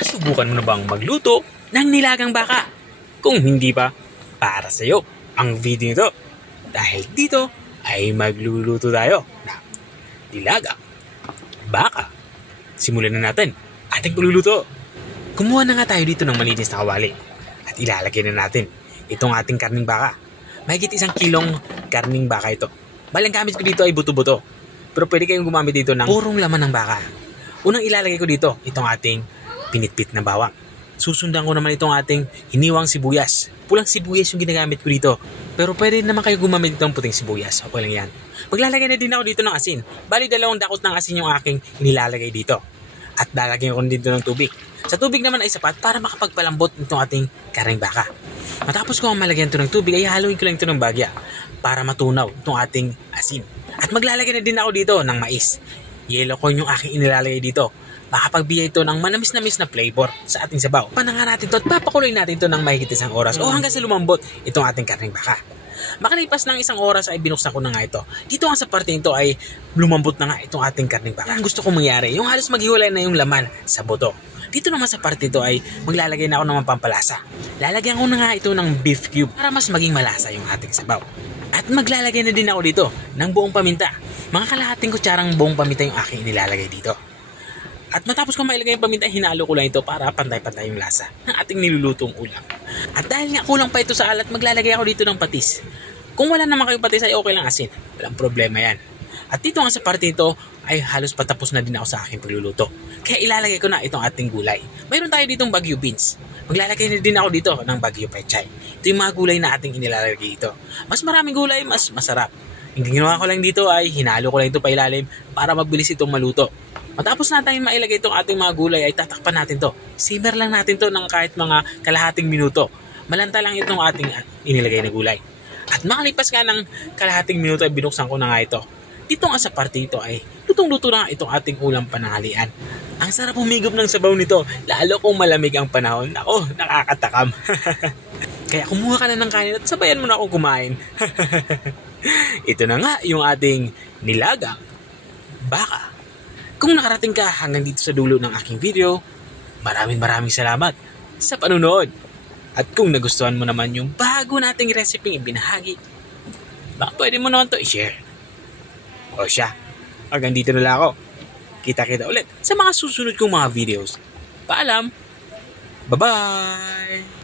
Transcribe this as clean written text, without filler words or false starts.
Nasubukan mo na bang magluto ng nilagang baka? Kung hindi pa, para sa iyo ang video nito. Dahil dito ay magluluto tayo ng nilagang baka. Simulan na natin ating pagluluto. Kumuha na nga tayo dito ng malinis na kawali at ilalagay na natin itong ating karning baka. Mahigit 1 kilong karning baka ito. Balang gamit ko dito ay buto-buto. Pero pwede kayong gumamit dito ng purong laman ng baka. Unang ilalagay ko dito itong ating pinitpit na bawang. Susundan ko naman itong ating hiniwang sibuyas. Pulang sibuyas yung ginagamit ko dito. Pero pwede naman kayo gumamit itong puting sibuyas. Okay lang yan. Maglalagay na din ako dito ng asin. Bali 2 dakot ng asin yung aking nilalagay dito. At lalagyan ko dito ng tubig. Sa tubig naman ay sapat para makapagpalambot itong ating karning baka. Matapos ko ang malagyan ito ng tubig ay haluin ko lang ito ng bagya para matunaw itong ating asin. At maglalagay na din ako dito ng mais. Yellow corn yung aking inilalagay dito. Makapagbigay ito ng manamis-namis na flavor sa ating sabaw. Pananga natin ito at papakuloy natin ito ng mahigit 1 oras o hanggang sa lumambot itong ating karning baka. Makalipas ng 1 oras ay binuksan ko na nga ito. Dito nga sa parte nito ay lumambot na nga itong ating karning baka. Ang gusto kong mangyari, yung halos maghiwalay na yung laman sa buto. Dito naman sa parte ito ay maglalagay na ako ng pampalasa. Lalagyan ko na nga ito ng beef cube para mas maging malasa yung ating sabaw. At maglalagay na din ako dito ng buong paminta. Mga kalahating kutsarang buong paminta yung aking inilalagay dito. At matapos ko mailagay yung paminta, hinalo ko lang ito para pantay-pantay yung lasa ng ating nilulutong ulam. At dahil nga kulang pa ito sa alat, maglalagay ako dito ng patis. Kung wala naman kayong patis ay okay lang asin. Walang problema yan. At dito nga sa parte ito ay halos patapos na din ako sa aking pagluluto. Kaya ilalagay ko na itong ating gulay. Mayroon tayo ditong Baguio beans. Maglalagay na din ako dito ng Baguio pechay. Ito yung mga gulay na ating inilalagay dito. Mas maraming gulay, mas masarap. Ang ginawa ko lang dito ay hinalo ko lang ito pa ilalim para mabilis itong maluto. Matapos natin mailagay itong ating mga gulay ay tatakpan natin to. Simmer lang natin to ng kahit mga kalahating minuto. Malanta lang itong ating inilagay na gulay. At makalipas nga ng kalahating minuto ay binuksan ko na nga ito. Dito nga sa parte ito ay lutong-luto na itong ating ulam pananghalian. Ang sarap humigop ng sabaw nito, lalo kung malamig ang panahon. Ako, nakakatakam. Kaya kumuha ka na ng kanin at sabayan mo na akong kumain. Ito na nga yung ating nilagang baka. Kung nakarating ka hanggang dito sa dulo ng aking video, maraming salamat sa panunood. At kung nagustuhan mo naman yung bago nating recipe ibinahagi, baka pwede mo naman to i-share. O siya, hanggang dito na lang ako. Kita-kita ulit sa mga susunod kong mga videos. Paalam! Bye-bye!